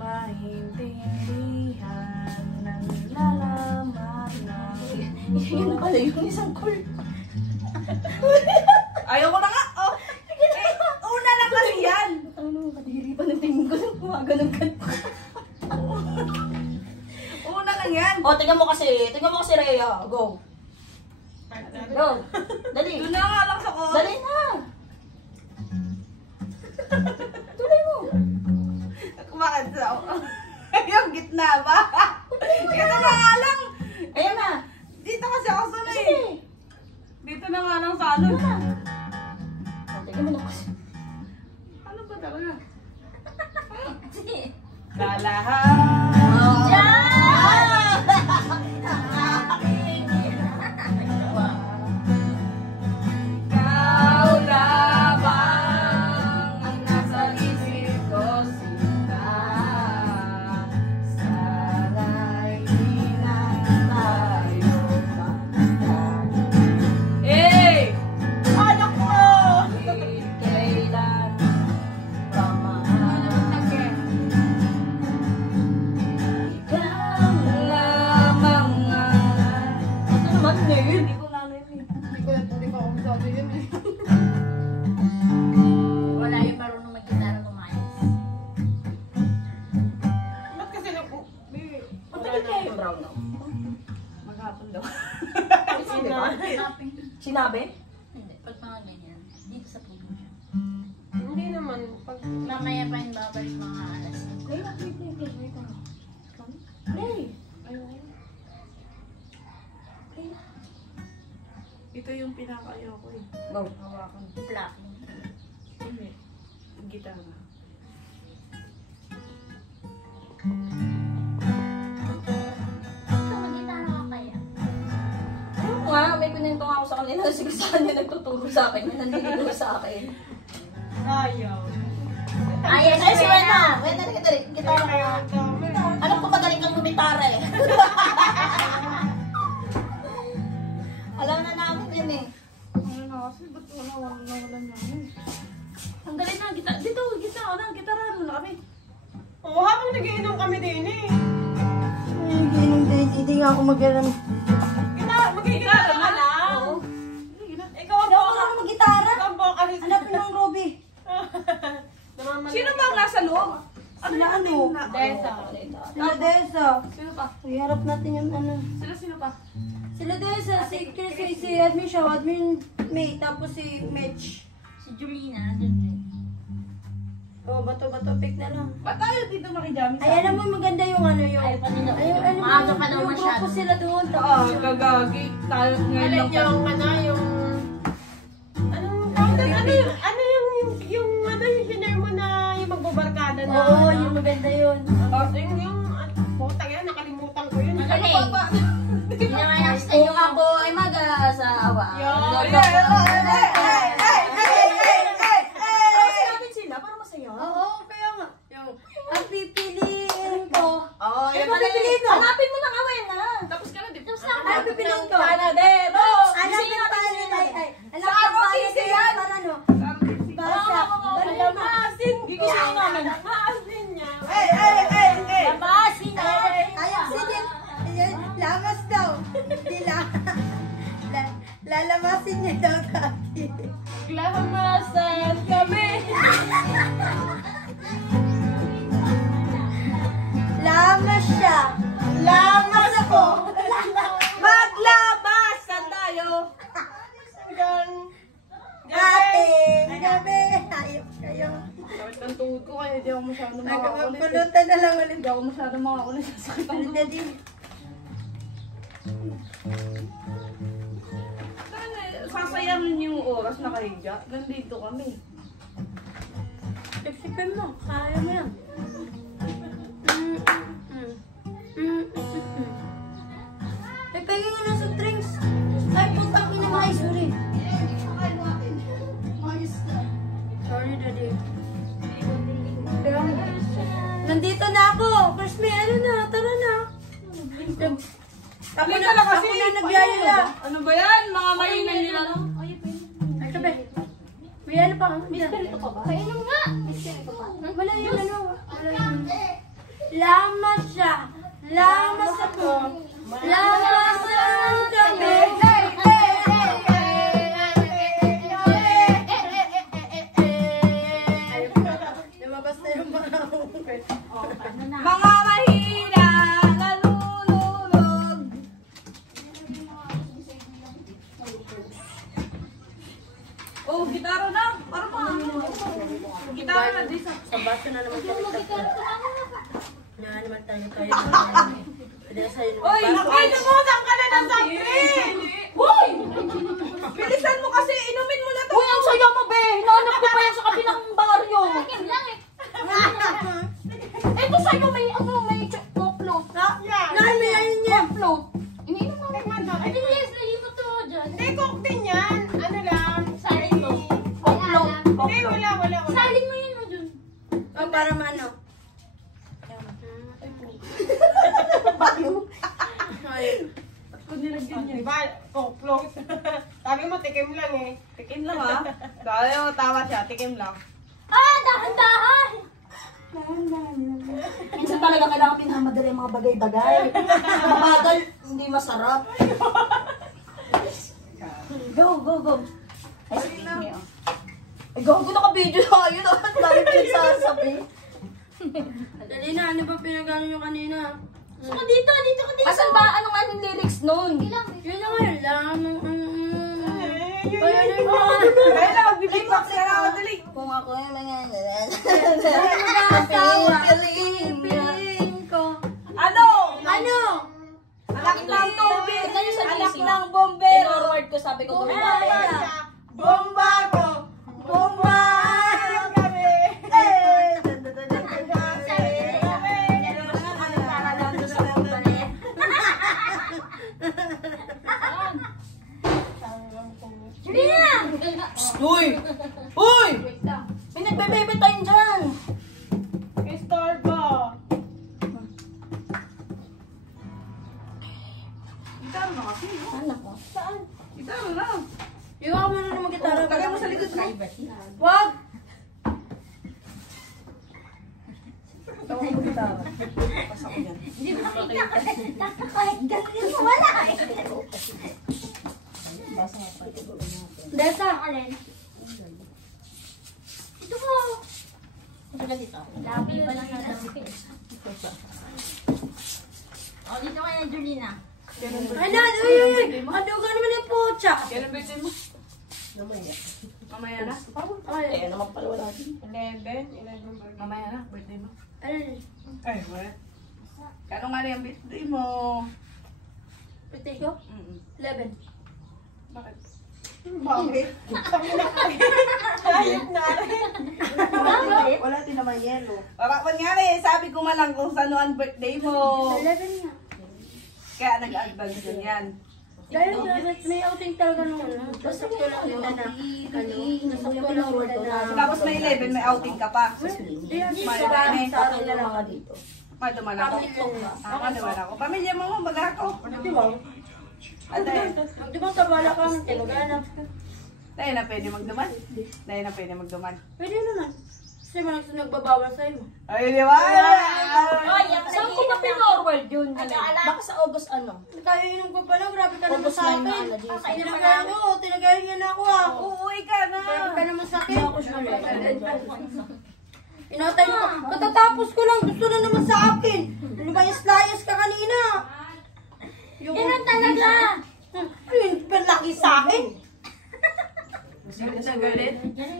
maintindihan ng lalaman ng Yan pala yung isang call. Ayaw ko na nga! Oh! Una lang kasi yan! Ano, kadiri pa ng tingin ko nang gumaganon ka. Una lang yan! O, tingnan mo kasi Rhea. Go. Go. Dali. Doon na nga lang sa ko! Dali na. Tuloy mo. Kumakad sa yung gitna ba? Ito na nga lang! Ayan na. Dito kasi ako sanay. Sige. Dito na nga lang sa ano. O, tingnan mo na kasi. Ano ba talaga? Sige. Lalahan. Ikaw lamang ang nasa isip ko, sinta. Sana'y di na tayo magkakita. Eh! Anak mo! Di kailan pa mahal. Ikaw lamang ang... Ito naman, Neil. Hindi ko na ano yun eh. Hindi ko ako masabi yun eh. Wala yung marunong mag-gitara kumayos. Ba't kasi Matagal kaya yung brown no? Maghapon daw. Sinabi? Hindi. Pag mga ganyan, dito sa puno siya. Hindi naman. Pag Mamaya pa yung babalik mga alas. Play. Play. Ito yung pinakayaw ko eh. Go. Hawakan. Plak. Hindi. Yung gitara. Ito, mag-gitara ka kaya? Ayun nga, may pinento nga ako sa kanila. Sige saan yung nagtuturo sa akin. Yung nandito sa akin. ayaw. Ay, si Wena. Wena, dali. Gitara ka. Dami. Alam ko magaling kang gumitara eh. Alam na namin yun eh. Ano na kasi, ba't wala na yun? Ang galing na, gitara na kami. Oo, habang nagiinom kami din eh. Hindi nga ako mag-alam. Magigitara ka lang. Oo. Ikaw ang boka. mag-gitara. Ikaw ang boka. Hanapin mo ang Robby. Sino ba ang nasa loob? Sila ano? Desa. Sila Desa. Sino pa? Iharap natin yung ano. Sino pa? Sila Desa, si admin siya, admin May, tapos si Mitch. Si Julina, andun din. Oh, bato-bato, pick na lang. Ba't tayo dito makijami sa Ay, alam mo, maganda yung ano yung... Ay, maaga pa daw masyado. Yung sila doon, tapos yung... Gagagi. Tayo ngayon lang. Yung share mo na yung magbabarkada na. Oo, yung maganda yun. Putang yan, nakalimutan ko yun. Magaling. Hindi naman nakita nyo ako ay mag-asawa. Sila, para masaya. Oo, kaya nga. Ang pipiliin ko. Oo, Ano ba pipiliin mo? Hanapin mo ng Awena. Tapos ka na, di ba? Tapos na ang pipiliin ko. Panadero! Hanapin pa yan. Para ano? Basa. Lamasin! Gigising namin. Maasin niya. Lamasin niya. Ayaw, sige. Lamas daw. Lalamasin niya daw kaki. Lamasan kami! Lamas siya. Lamas ako. Maglabasan tayo! Ating gabi. Ayok kayo. Sakit ang tuhod ko kaya hindi ako masyado makakulit. Pulutan na lang ulit. Hindi ako masyado makakulit sa sakit ang tuhod. Daddy. Sasayamin yung oras na kahiga. Nandito kami. Exipan mo. Kaya mo yan. Ay, pagin nga nasa drinks. Ay, putak ko na mga isuri. Sorry, Daddy. Nandito na ako. Crispy, ano na? Tara na. Ako na nagyayaya. Ano ba yan? Mga mainay nila. Ay, sabi. May ano pa? Miss Perito ka ba? Kainom nga. Miss Perito pa. Wala yun, ano? Wala yun. Lamas siya. Lamas ako. Lamas sa gabi. Lumabas na yung mga Mga mahina, nalululog. Oh, gitara na. Parang mga gitara na din sa... Sa baso na naman kami tapos. Na naman tayo kayo. Pwede na sa'yo Oy! Ay, nabutan ka na ng sakin! Hoy! Bilisan mo kasi, inumin mo na to. Uy, ang saya mo, be! Hinahanap ko pa yan sa kabilang baryo. Ito sa'yo, may ano, may float. Nay, may ayun niya. Float. Iniinom mo. Tikman to. Ay, yes, naiimot to dyan. Hindi, cook din yan. Ano lang? Saling mo. Float. Hindi, wala. Saling mo yun mo dun. Oh, para maano. Diba? Cook float. Sabi mo, tikim lang eh. Tikim lang ha. Tayo, tawa siya, tikim lang. Ah, dahan-dahan! Minsan talaga kailangan pinamadali ang mga bagay-bagay. Mabagal, hindi masarap. Go, go, go. Ay, ay gago, naka-video tayo. Dapat live yun sa sabi. Dali na, ano ba pinagano nyo kanina? Saka dito. Asan ba? Ano nga yung lyrics nun? Yun na nga yun lang. Ayun. Kaya lang, bibigpak sila na ako, dali. Kung ako yung mga... Mag-aasawa. Pilipin ko. Ano? Ano? Anak ng tubig. Tignan nyo sa Anak GC. ng bombero. In-forward ko, sabi ko, Bomba ko. Bomba yung gabi. Uy! Uy! May nagbebebe tayo dyan. Istorbo. Gitara na kasi. Anak mo. Gitara na. Iwan mo na naman gitara. Lagay mo sa likod mo. Wag! Tawa mo gitara. Pas ako yan. Hindi mo nakita. Kahit ganun mo, wala. Desa. Alin? Ito ko. Labi pa lang na dami. O, dito kayo na, Julina. Ano? Uy! Maduga naman yung pucha. Kailan birthday mo? Mamaya na. Eh, naman pala wala din. 11. Mamaya na, birthday mo. Ano? Ay, wala. Kano nga rin ang birthday mo? Pwede ko? 11. Bakit? Bakit? Hayop na rin. Wala din naman yelo. Parakpan nga rin, sabi ko malang kung saan ang birthday mo. 11 nga. Kaya nag-advance yun yan. Dahil may outing talaga nung ano. Nasakto lang yung anak. Ano? Nasakto lang yung anak. Tapos may 11, may outing ka pa. Hindi, hindi May ko ba? may Sa akin na lang. Mga dito. Maduman ako. Maduman ako. Pamilya mo mo, baga ako. Di ba? Atay, Di ba tabala ka ng tinagana? tayo na pwede magduman. Tayo na pwede magduman. Pwede naman. Kasi man nagbabawal sa'yo. Ay, di ba? Saan ko ba pinorward yun? Baka sa August ano? Nakainom ko pala, grabe ka naman August sa 9 akin. na ano, Jason. Tinagayan ko, tinagayan niya na ako ah. Uuwi ka na. Grabe ka naman sa akin. Inatay mo ka. Katatapos ko lang, gusto na naman sa akin. Lumayas-layas ka kanina. Ganun talaga. Ayun, palaki sa akin. Sino sa galit?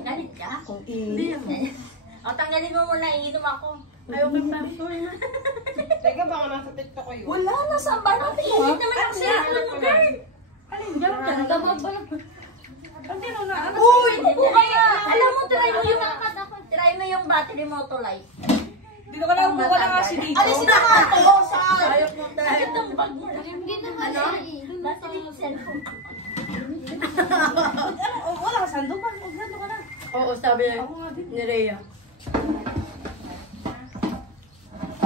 Galit ka? Kung Hindi naman. O, tanggalin mo muna, iinom ako. Ayaw ko pa. Sorry na. Teka, baka nasa TikTok ko yun. wala na saan ba natin Hindi naman yung cellphone mo, girl. Alin Diyan ka. Dabag ba? Ang tino na. Ano? Uy! Kaya, alam mo, try mo yung battery mo to light. Dito ka lang, buka na kasi dito. Alisin na nga to! Saan? Ayaw ko dahil. Itong bag mo. Hindi naman battery yung cellphone. Wala ka sandukan. Huwag nando ka na. Oo, sabi ni Rhea.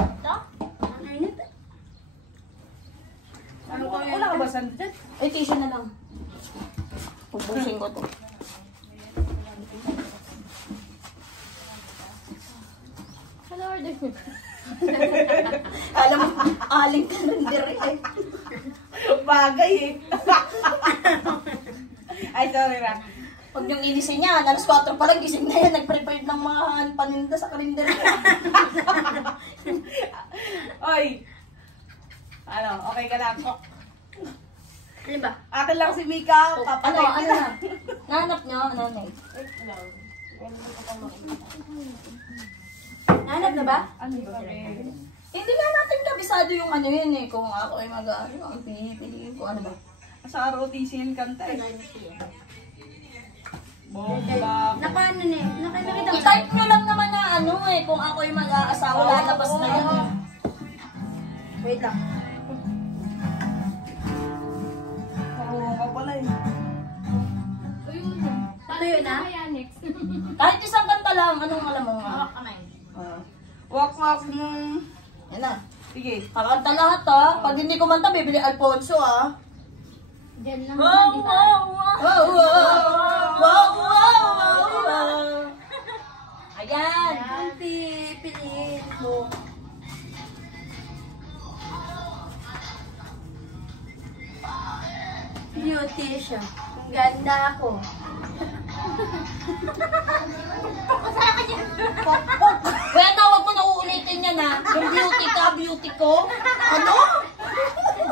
Ito? Ang init. Wala ka ba sandukan? Ay, tissue na lang. Pupusin ko to. Hello, order. Alam mo, aling kalender eh. Bagay eh. Ay, sorry na. Huwag niyong inisin yan. Alas 4 pa lang gising na yan. Nag-prepare ng mga paninda sa kalender. Oy. Ano, okay ka lang? Ano ba? Akin lang si Mika. Ano Papatay na? kita. Nanap niyo? Ano na? Nanap na ba? Ano ba rin? Hindi nga natin kabisado yung ano yun eh. Kung ako ay mag-ano, ang pinipiliin ko. Ano ba? Sa ROTC yung kanta eh. Bomba. Nakaano na eh. Nakita ko. I-type nyo lang naman na ano eh. Kung ako ay mag-aasawa, lalabas na yan eh. Wait lang. Marunong ka pala eh. Ano yun ah? Kahit isang kanta lang, anong alam mo nga? Wak-wak nung... Yan na. Sige. Kakanta lahat ha. Pag hindi ko manta, bibili Alfonso ha. Diyan lang. Wow, wow, wow. Wow, wow, wow, wow, wow. Ayan. Ang pipiliin ko. Beauty siya. Ang ganda ako. Kaya tawag mo na uulitin yan ha. Yung beauty ka, beauty ko. Ano?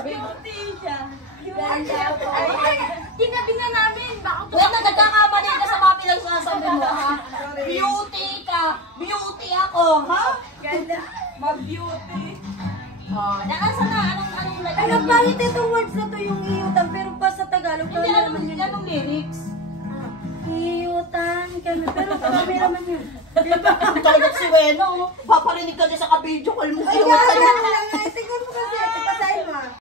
Beauty siya. Ganda ako. Ay, tinabi nga namin. Baka Kaya nagkakamali ka sa mga pinagsasabi mo ha. Beauty ka, beauty ako. Ha? ganda. Mag-beauty. Oh, nasa na? Anong Ay, nagpalit itong words na to yung iyutan. Pero pa sa Tagalog. Hindi, anong lyrics? Iyutan kami. Pero kami naman yun. Talagang si Weno, paparinig ka dyan sa ka-video call mo. Ay, ganda lang.